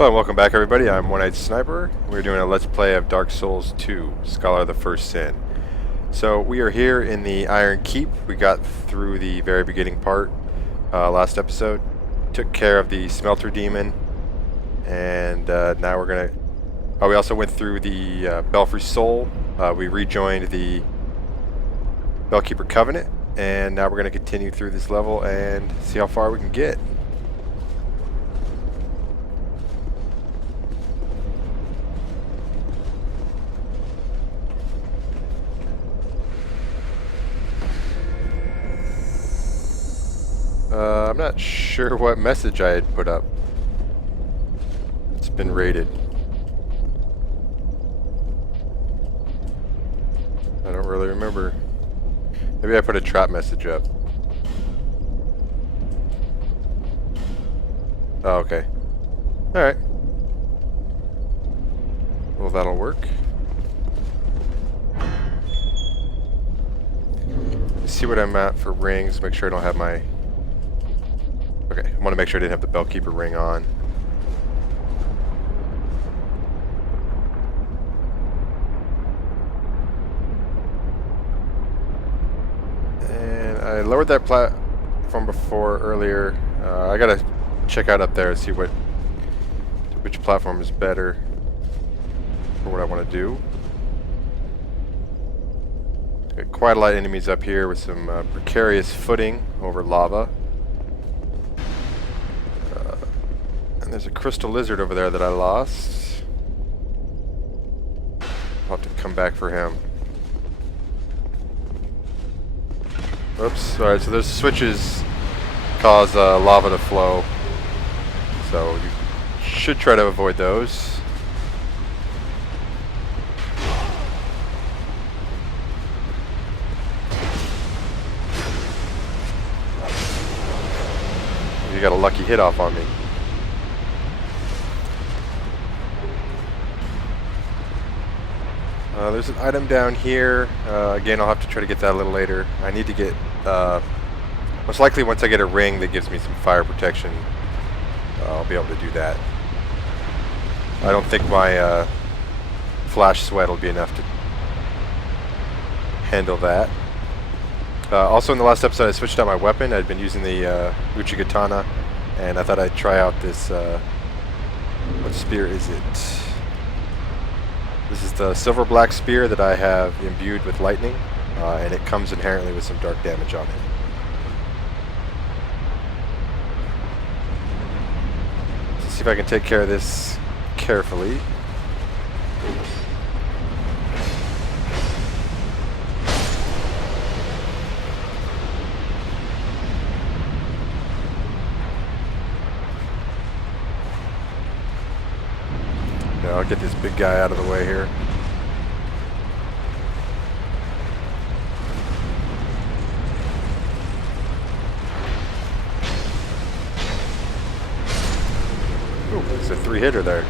Hello and welcome back everybody, I'm One-Eyed Sniper. We're doing a Let's Play of Dark Souls 2, Scholar of the First Sin. So we are here in the Iron Keep. We got through the very beginning part last episode. Took care of the Smelter Demon. And now we're gonna... Oh, we also went through the Belfry Soul. We rejoined the Bellkeeper Covenant. And now we're gonna continue through this level and see how far we can get. I'm not sure what message I had put up. It's been raided. I don't really remember. Maybe I put a trap message up. Oh, okay. Alright. Well, that'll work. See what I'm at for rings. Make sure I don't have my... Okay, I want to make sure I didn't have the Bellkeeper ring on. And I lowered that platform before earlier. I gotta check out up there and see which platform is better for what I want to do. Got quite a lot of enemies up here with some precarious footing over lava. There's a crystal lizard over there that I lost. I'll have to come back for him. Oops. Alright, so those switches cause lava to flow. So you should try to avoid those. You got a lucky hit off on me. There's an item down here. Again, I'll have to try to get that a little later. I need to get, most likely once I get a ring that gives me some fire protection, I'll be able to do that. I don't think my flash sweat will be enough to handle that. Also in the last episode I switched out my weapon. I'd been using the Uchi Katana, and I thought I'd try out this, what spear is it? This is the silver black spear that I have imbued with lightning, and it comes inherently with some dark damage on it. Let's see if I can take care of this carefully. I'll get this big guy out of the way here. Ooh, it's a three-hitter there.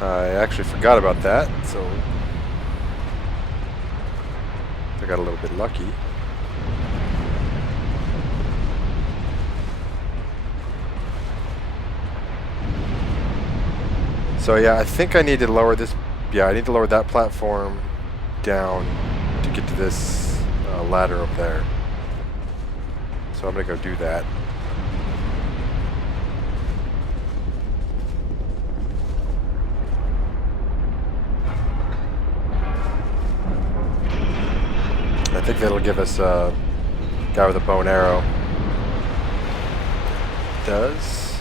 I actually forgot about that, so I got a little bit lucky. So yeah, I think I need to lower this. Yeah, I need to lower that platform down to get to this ladder up there. So I'm gonna go do that. I think that'll give us a guy with a bow and arrow. It does.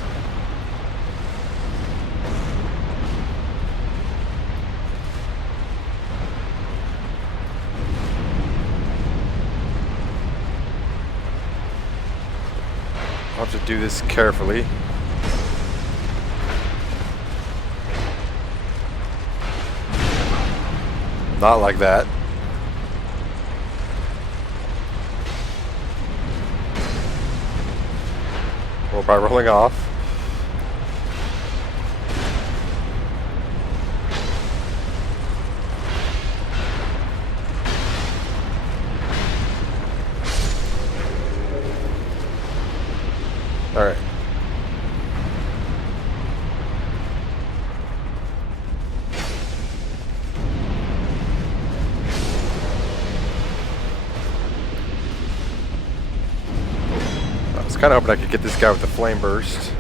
I'll have to do this carefully. Not like that. Or by rolling off. Alright. I was kind of hoping I could get this guy with the flame burst.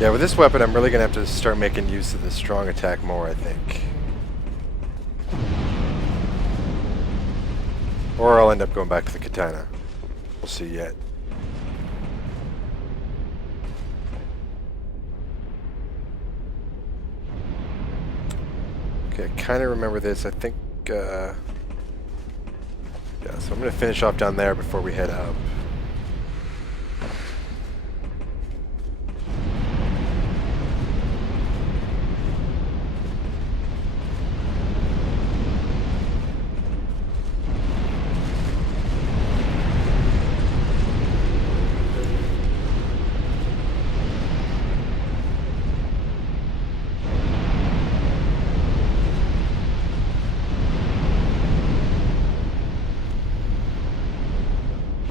Yeah, with this weapon, I'm really going to have to start making use of the strong attack more, I think. Or I'll end up going back to the katana. We'll see yet. Okay, I kind of remember this. I think, yeah, so I'm going to finish off down there before we head up.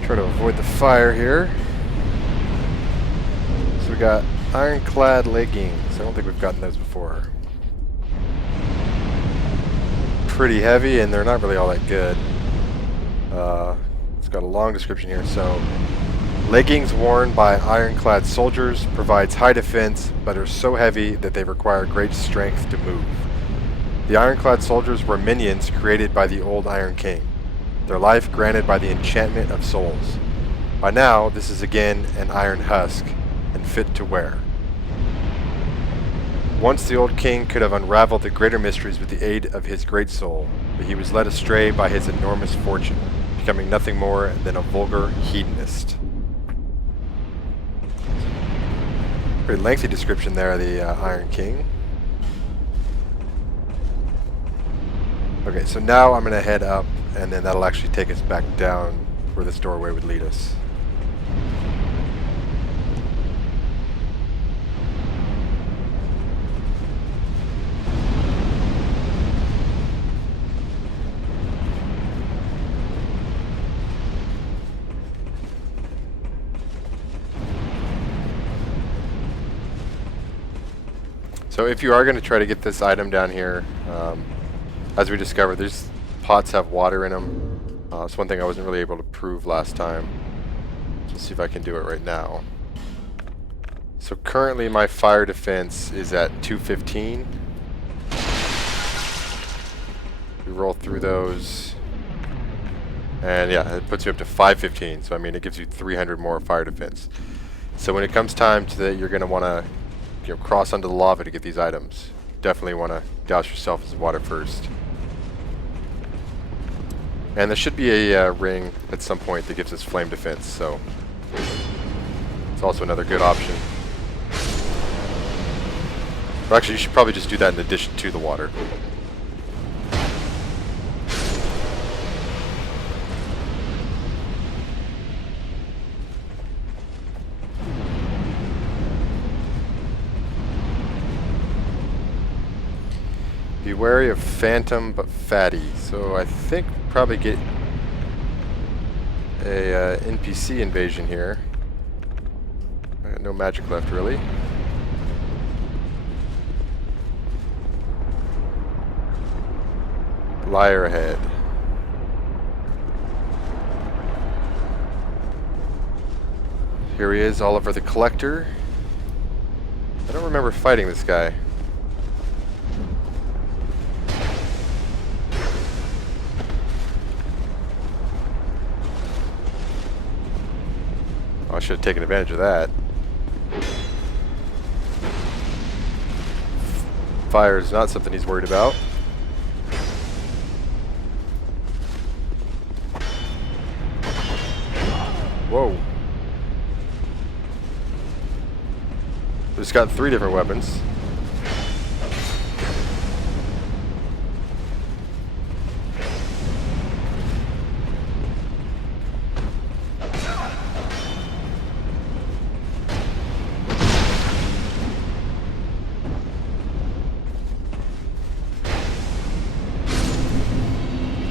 Try to avoid the fire here. So we got ironclad leggings. I don't think we've gotten those before. Pretty heavy, and they're not really all that good. It's got a long description here. So, leggings worn by ironclad soldiers provides high defense, but are so heavy that they require great strength to move. The ironclad soldiers were minions created by the old Iron King. Their life granted by the enchantment of souls. By now, this is again an iron husk, and fit to wear. Once the old king could have unraveled the greater mysteries with the aid of his great soul, but he was led astray by his enormous fortune, becoming nothing more than a vulgar hedonist. Pretty lengthy description there of the Iron King. Okay, so now I'm going to head up, and then that'll actually take us back down where this doorway would lead us. So if you are going to try to get this item down here, as we discovered, these pots have water in them. It's one thing I wasn't really able to prove last time. Let's see if I can do it right now. So currently my fire defense is at 215. We roll through those. And yeah, it puts you up to 515. So I mean, it gives you 300 more fire defense. So when it comes time to that, you're going to want to cross under the lava to get these items. Definitely want to douse yourself with water first. And there should be a ring at some point that gives us flame defense, so it's also another good option. But actually, you should probably just do that in addition to the water. Be wary of phantom but fatty. So I think we'll probably get a NPC invasion here. I got no magic left really. Liar ahead. Here he is, Oliver the Collector. I don't remember fighting this guy. I should have taken advantage of that. fire is not something he's worried about. Whoa. It's got 3 different weapons.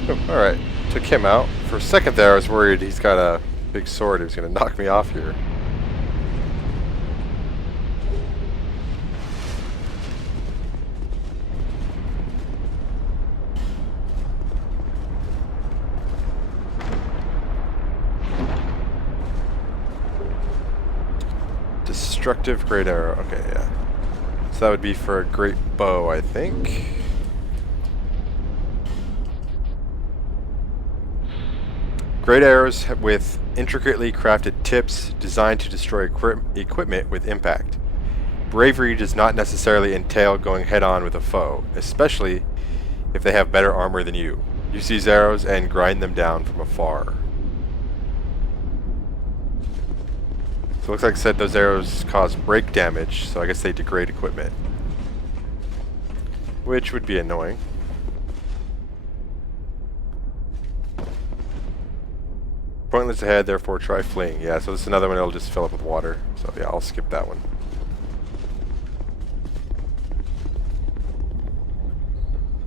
Oh, alright, took him out. For a second there I was worried he's got a big sword, he was going to knock me off here. Destructive great arrow, okay, yeah. So that would be for a great bow, I think. Great arrows with intricately crafted tips designed to destroy equipment with impact. Bravery does not necessarily entail going head-on with a foe, especially if they have better armor than you. Use these arrows and grind them down from afar. So it looks like I said those arrows cause break damage, so I guess they degrade equipment. Which would be annoying. Pointless ahead, therefore try fleeing. Yeah, so this is another one that'll just fill up with water. So yeah, I'll skip that one.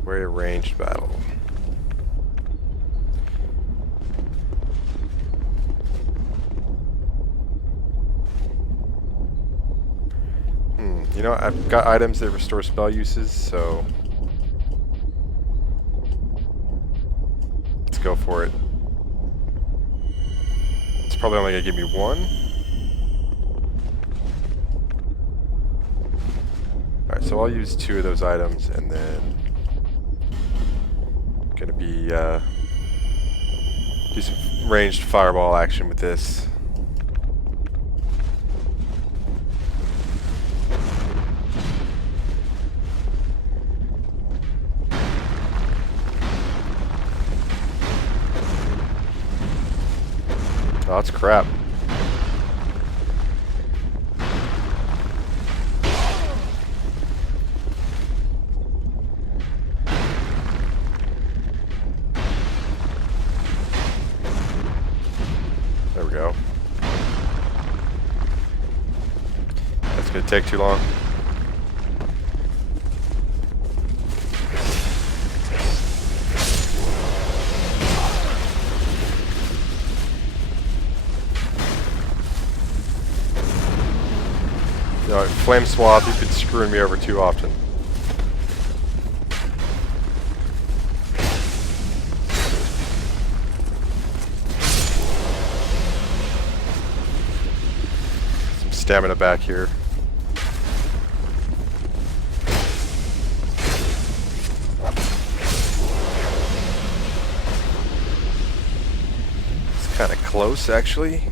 Very ranged battle. You know, I've got items that restore spell uses, so let's go for it. It's probably only gonna give me 1. Alright, so I'll use 2 of those items and then gonna be do some ranged fireball action with this. Oh, that's crap. There we go. That's gonna take too long. You know, Flame Swab, you've been screwing me over too often. Some stamina back here. It's kind of close, actually.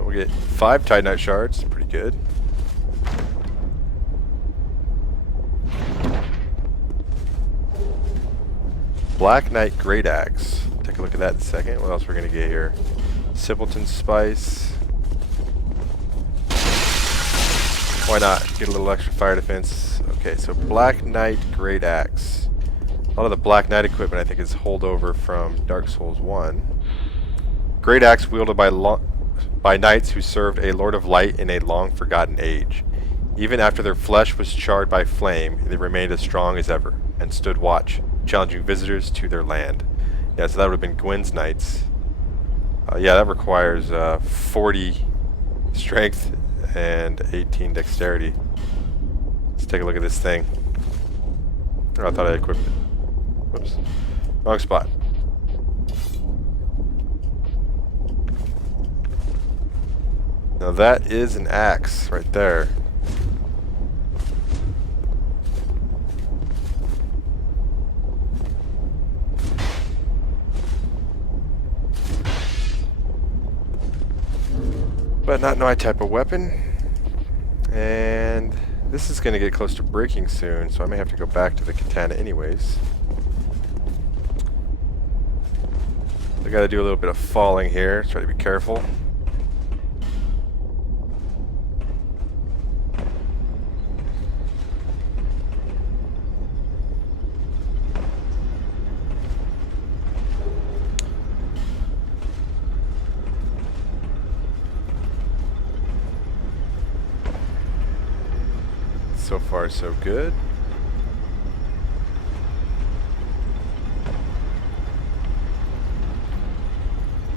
We get 5 Titanite shards, pretty good. Black Knight Great Axe. Take a look at that in a second. What else we're gonna get here? Simpleton Spice. Why not? Get a little extra fire defense. Okay, so Black Knight Great Axe. A lot of the Black Knight equipment I think is holdover from Dark Souls 1. Great Axe wielded by knights who served a Lord of Light in a long-forgotten age. Even after their flesh was charred by flame, they remained as strong as ever, and stood watch, challenging visitors to their land. Yeah, so that would have been Gwyn's knights. Yeah, that requires 40 strength and 18 dexterity. Let's take a look at this thing. Oh, I thought I equipped it. Whoops. Wrong spot. Now that is an axe right there. But not my type of weapon. And This is going to get close to breaking soon, so I may have to go back to the katana anyways. I got to do a little bit of falling here. Try to be careful. So far, so good.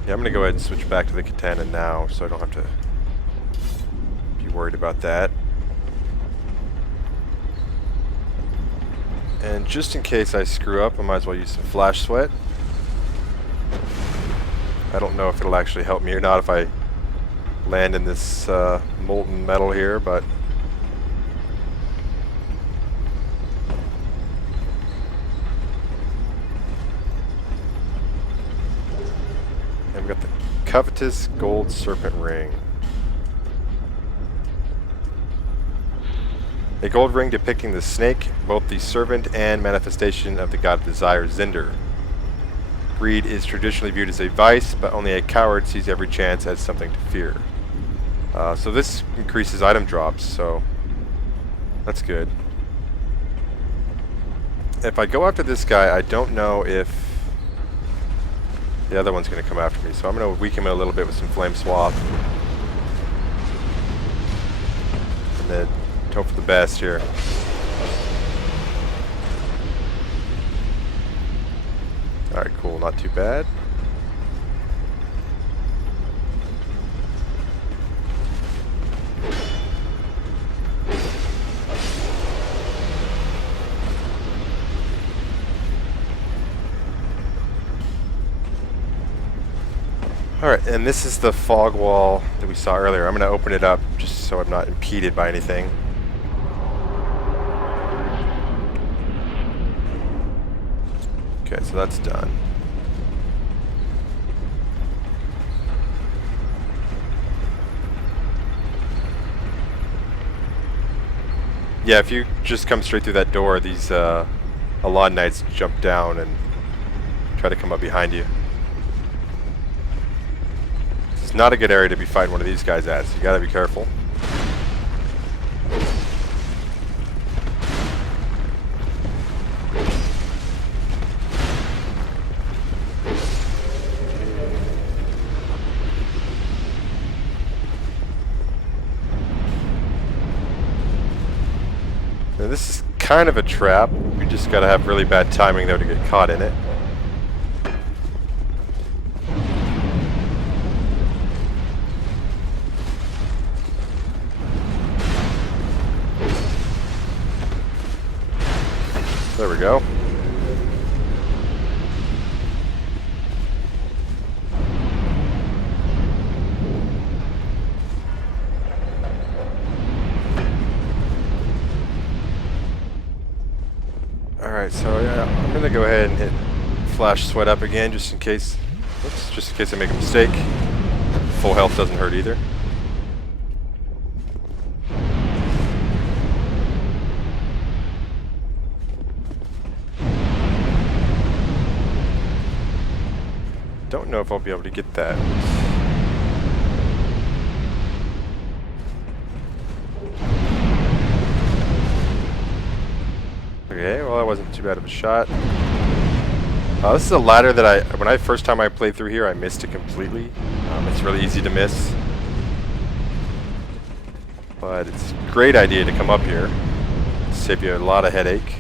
Yeah, I'm gonna go ahead and switch back to the katana now, so I don't have to be worried about that. And just in case I screw up, I might as well use some flash sweat. I don't know if it'll actually help me or not if I land in this molten metal here, but and we've got the covetous gold serpent ring. A gold ring depicting the snake, both the servant and manifestation of the god of desire, Zinder. Greed is traditionally viewed as a vice, but only a coward sees every chance as something to fear. So this increases item drops, so that's good. If I go after this guy, I don't know if the other one's going to come after me, so I'm going to weaken him a little bit with some flame swap. And then hope for the best here. Alright, cool, not too bad. Alright, and this is the fog wall that we saw earlier. I'm going to open it up just so I'm not impeded by anything. Okay, so that's done. Yeah, if you just come straight through that door, these Alon Knights jump down and try to come up behind you. It's not a good area to be fighting one of these guys at, so you gotta be careful. Now this is kind of a trap. You just gotta have really bad timing though to get caught in it. There we go. Alright, so yeah, I'm gonna go ahead and hit flash sweat up again just in case. Oops, just in case I make a mistake. Full health doesn't hurt either. Don't know if I'll be able to get that. Okay, well that wasn't too bad of a shot. This is a ladder that when I first time I played through here, I missed it completely. It's really easy to miss. But it's a great idea to come up here. Save you a lot of headache.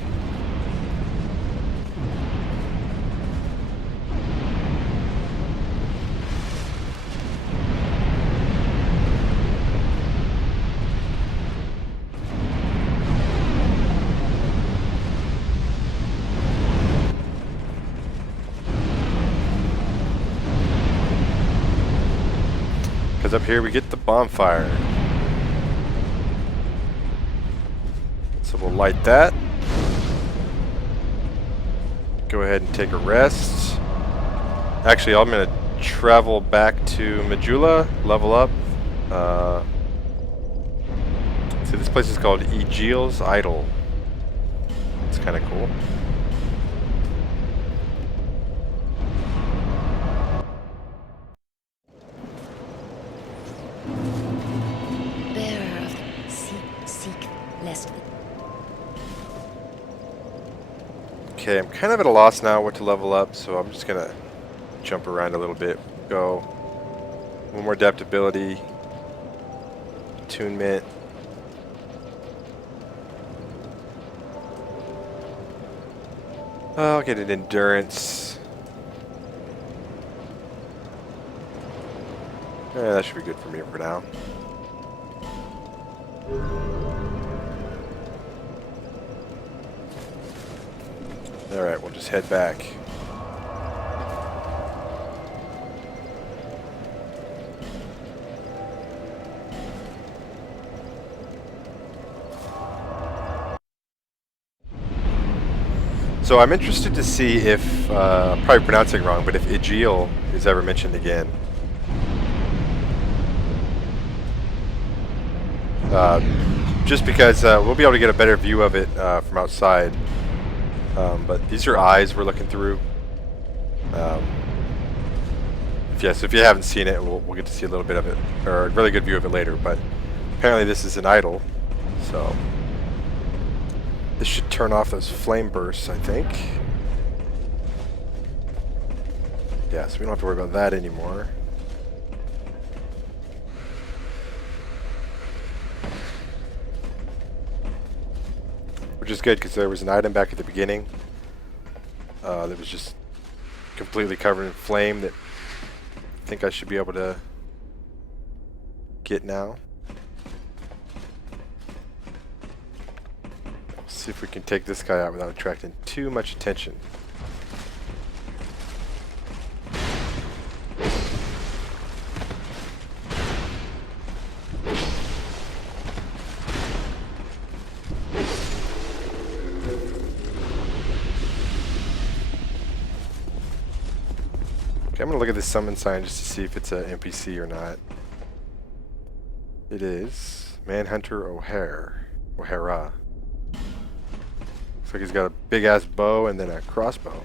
Because up here we get the bonfire. So we'll light that. Go ahead and take a rest. Actually, I'm going to travel back to Majula, level up. So this place is called Egile's Idol. It's kind of cool. Bearer of the seek lest. Okay, I'm kind of at a loss now what to level up, so I'm just gonna jump around a little bit. Go one more adaptability, attunement. I'll get an endurance. Yeah, that should be good for me for now. Alright, we'll just head back. So I'm interested to see if, I'm probably pronouncing it wrong, but if Egile is ever mentioned again. Just because we'll be able to get a better view of it from outside. But these are eyes we're looking through. If you haven't seen it, we'll get to see a little bit of it, or a really good view of it later. But apparently this is an idol, so this should turn off those flame bursts, I think. Yeah, so we don't have to worry about that anymore. Which is good, because there was an item back at the beginning that was just completely covered in flame that I think I should be able to get now. Let's see if we can take this guy out without attracting too much attention. I'm going to look at this summon sign just to see if it's an NPC or not. It is. Manhunter O'Hara. Looks like he's got a big ass bow and then a crossbow.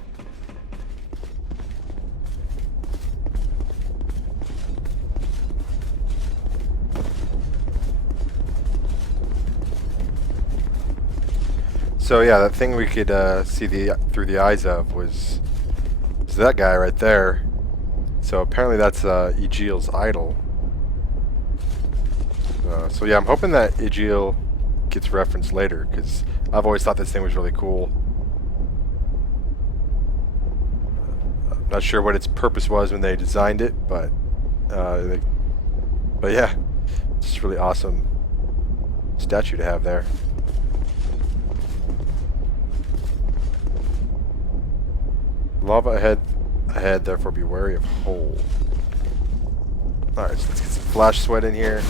So yeah, that thing we could see through the eyes of was that guy right there. So apparently that's Egile's idol. So yeah, I'm hoping that Egile gets referenced later, because I've always thought this thing was really cool. I'm not sure what its purpose was when they designed it, but yeah, it's just a really awesome statue to have there. Lava ahead, therefore be wary of hole. Alright, so let's get some flash sweat in here.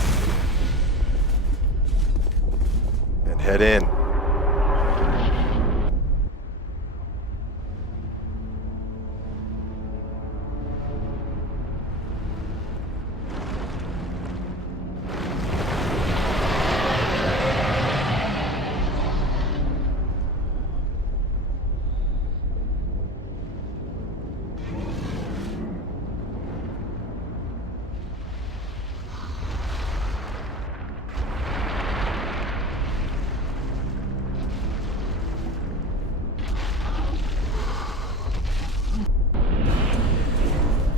And head in.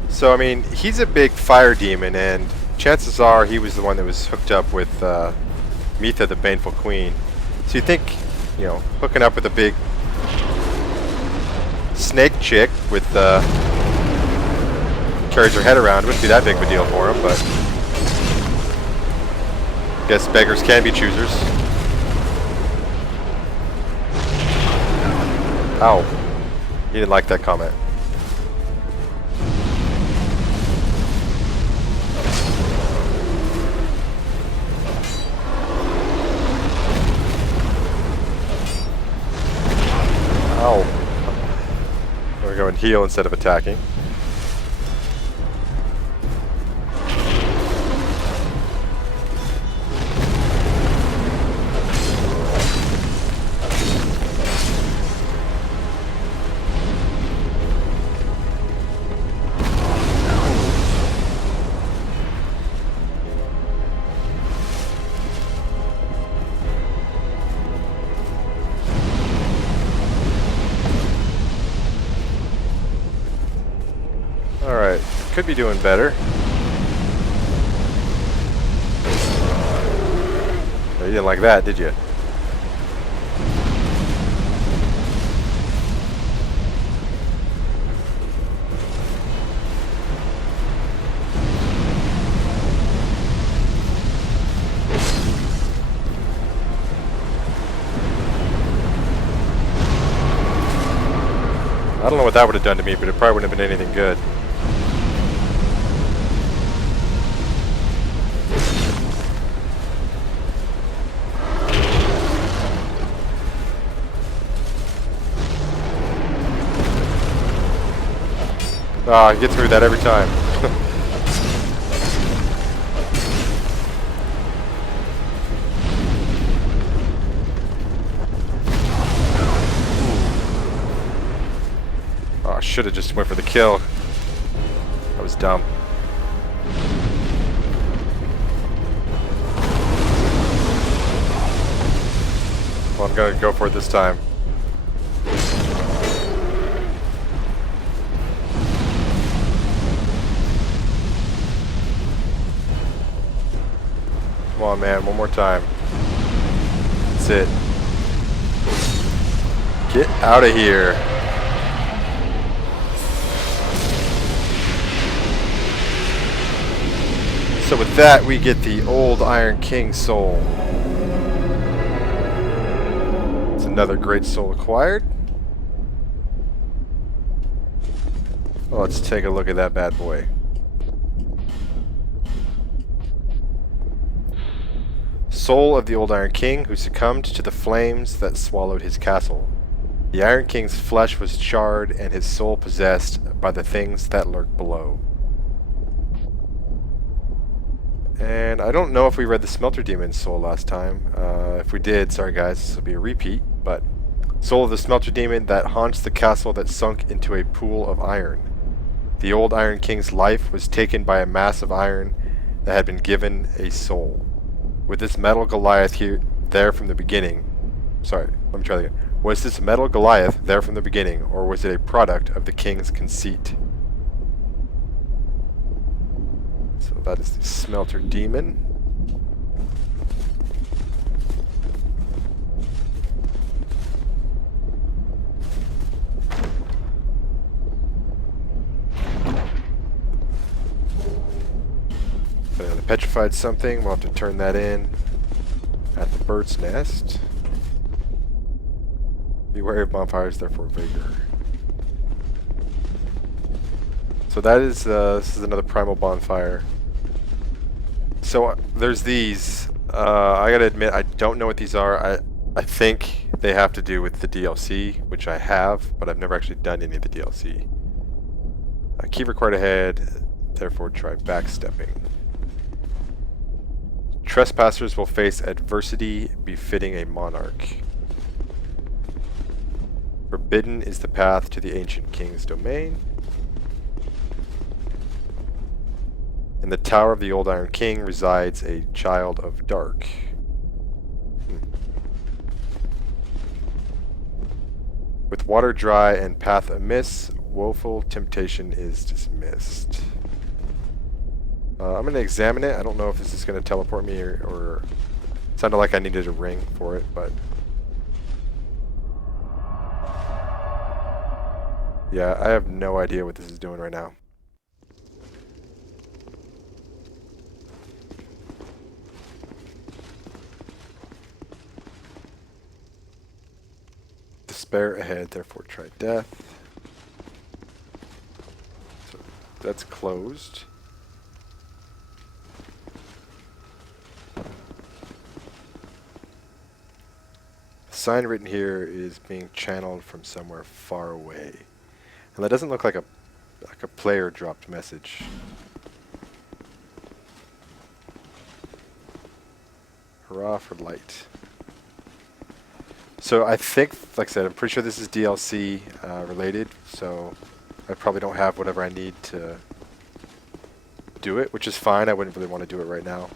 So, I mean, he's a big fire demon, and chances are he was the one that was hooked up with Mitha, the Baneful Queen. So you think, you know, hooking up with a big snake chick with carries her head around wouldn't be that big of a deal for him, but I guess beggars can be choosers. Ow. He didn't like that comment. We're going heal instead of attacking. Could be doing better. Oh, you didn't like that, did you? I don't know what that would have done to me, but it probably wouldn't have been anything good. Ah, I get through that every time. Oh, I should have just went for the kill. That was dumb. Well, I'm gonna go for it this time. Come on, man, one more time. That's it. Get out of here. So with that, we get the old Iron King soul. It's another great soul acquired. Well, let's take a look at that bad boy. Soul of the old Iron King who succumbed to the flames that swallowed his castle. The Iron King's flesh was charred and his soul possessed by the things that lurk below. And I don't know if we read the Smelter Demon's soul last time. If we did, sorry guys, this will be a repeat. But soul of the Smelter Demon that haunts the castle that sunk into a pool of iron. The old Iron King's life was taken by a mass of iron that had been given a soul. With this metal Goliath here, there from the beginning. Sorry, let me try that again. Was this metal Goliath there from the beginning, or was it a product of the king's conceit? So that is the Smelter Demon. The petrified something, we'll have to turn that in at the bird's nest. Beware of bonfires, therefore vigor. So that is, this is another primal bonfire. So there's these. I gotta admit, I don't know what these are. I think they have to do with the DLC, which I have, but I've never actually done any of the DLC. Key required ahead, therefore try backstepping. Trespassers will face adversity befitting a monarch. Forbidden is the path to the ancient king's domain. In the tower of the old Iron King resides a child of dark. With water dry and path amiss, woeful temptation is dismissed. I'm going to examine it. I don't know if this is going to teleport me or it sounded like I needed a ring for it, but yeah, I have no idea what this is doing right now. Despair ahead, therefore try death. So that's closed. The sign written here is being channeled from somewhere far away. And that doesn't look like a player dropped message. Hurrah for light. So I think, like I said, I'm pretty sure this is DLC related, so I probably don't have whatever I need to do it, which is fine. I wouldn't really want to do it right now.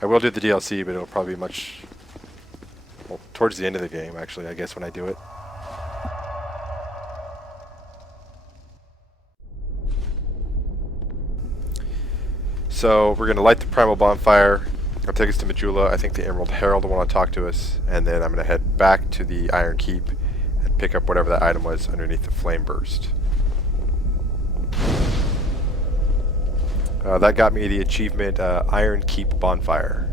I will do the DLC, but it'll probably be much, well, towards the end of the game, actually, I guess, when I do it. So we're going to light the primal bonfire. It'll take us to Majula. I think the Emerald Herald will want to talk to us. And then I'm going to head back to the Iron Keep and pick up whatever that item was underneath the flame burst. That got me the achievement Iron Keep Bonfire.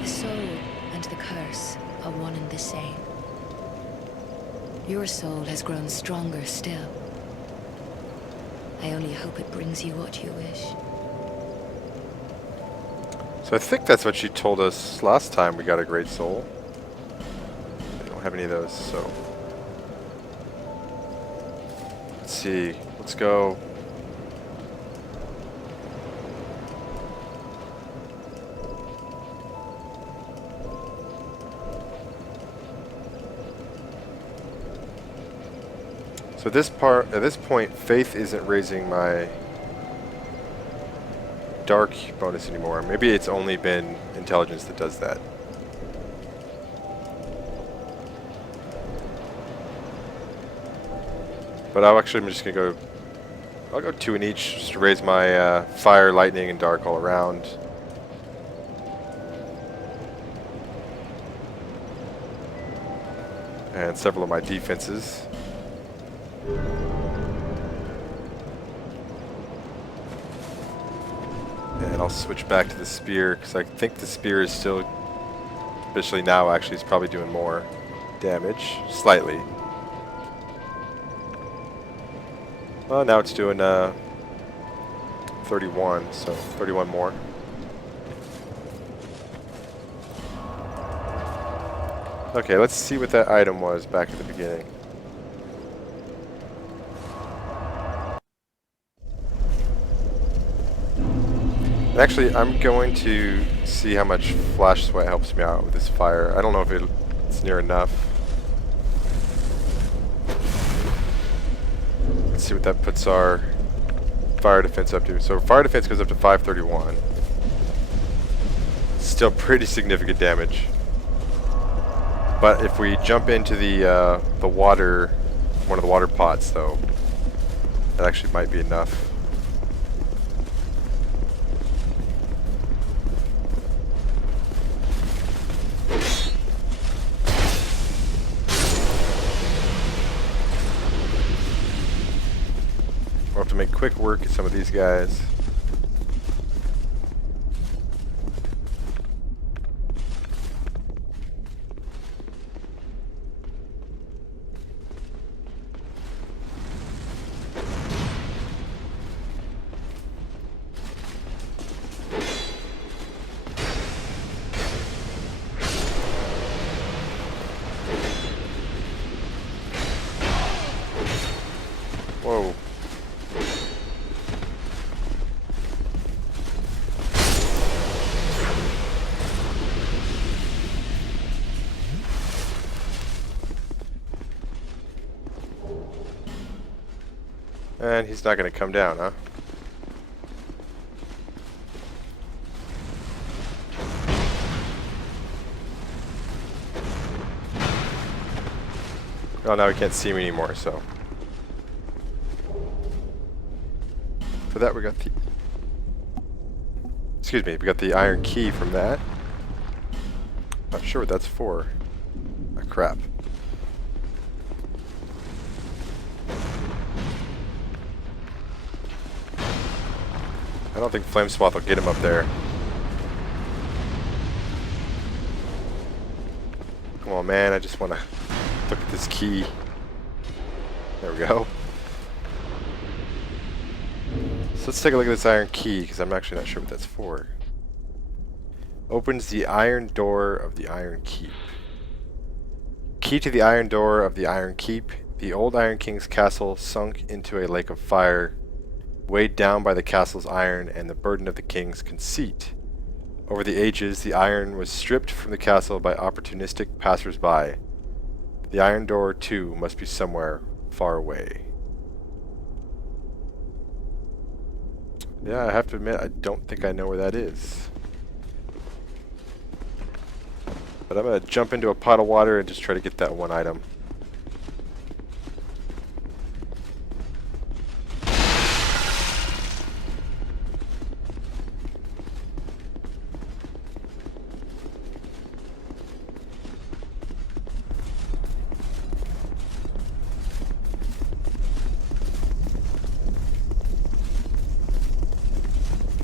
The soul and the curse are one and the same. Your soul has grown stronger still. I only hope it brings you what you wish. So I think that's what she told us last time we got a great soul. I don't have any of those, so... Let's see. Let's go... So at this point, Faith isn't raising my dark bonus anymore. Maybe it's only been intelligence that does that. But I'm just gonna go. I'll go 2 in each just to raise my fire, lightning, and dark all around. And several of my defenses. And I'll switch back to the spear because I think the spear is still, especially now, actually, is probably doing more damage, slightly. Well, now it's doing 31, so 31 more. Okay, let's see what that item was back at the beginning. And actually, I'm going to see how much flash sweat helps me out with this fire. I don't know if it's near enough. Let's see what that puts our fire defense up to. So fire defense goes up to 531. Still pretty significant damage. But if we jump into the water, one of the water pots, though, that actually might be enough. We'll have to make quick work at some of these guys. Whoa. And he's not going to come down, huh? Oh, now he can't see me anymore, so. For that we got the... Excuse me, we got the iron key from that. Not sure what that's for. Ah, crap. I don't think Flame Swath will get him up there. Come on, man, I just want to look at this key. There we go. So let's take a look at this iron key, because I'm actually not sure what that's for. Opens the iron door of the Iron Keep. Key to the iron door of the Iron Keep. The old Iron King's castle sunk into a lake of fire, weighed down by the castle's iron and the burden of the king's conceit. Over the ages, the iron was stripped from the castle by opportunistic passers-by. The iron door, too, must be somewhere far away. Yeah, I have to admit, I don't think I know where that is. But I'm going to jump into a pot of water and just try to get that one item.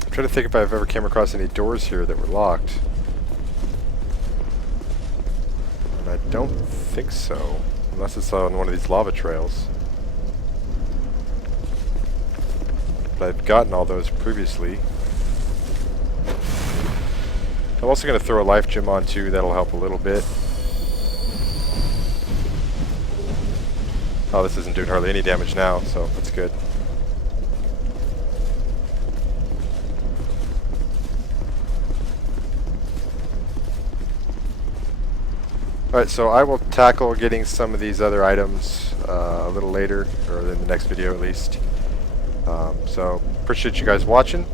I'm trying to think if I've ever came across any doors here that were locked. And I don't think so, unless it's on one of these lava trails. But I've gotten all those previously. I'm also going to throw a life gem on too, that'll help a little bit. Oh, this isn't doing hardly any damage now, so that's good. Alright, so I will tackle getting some of these other items a little later, or in the next video at least. So, appreciate you guys watching.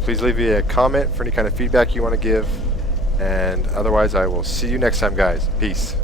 Please leave me a comment for any kind of feedback you want to give. And otherwise, I will see you next time, guys. Peace.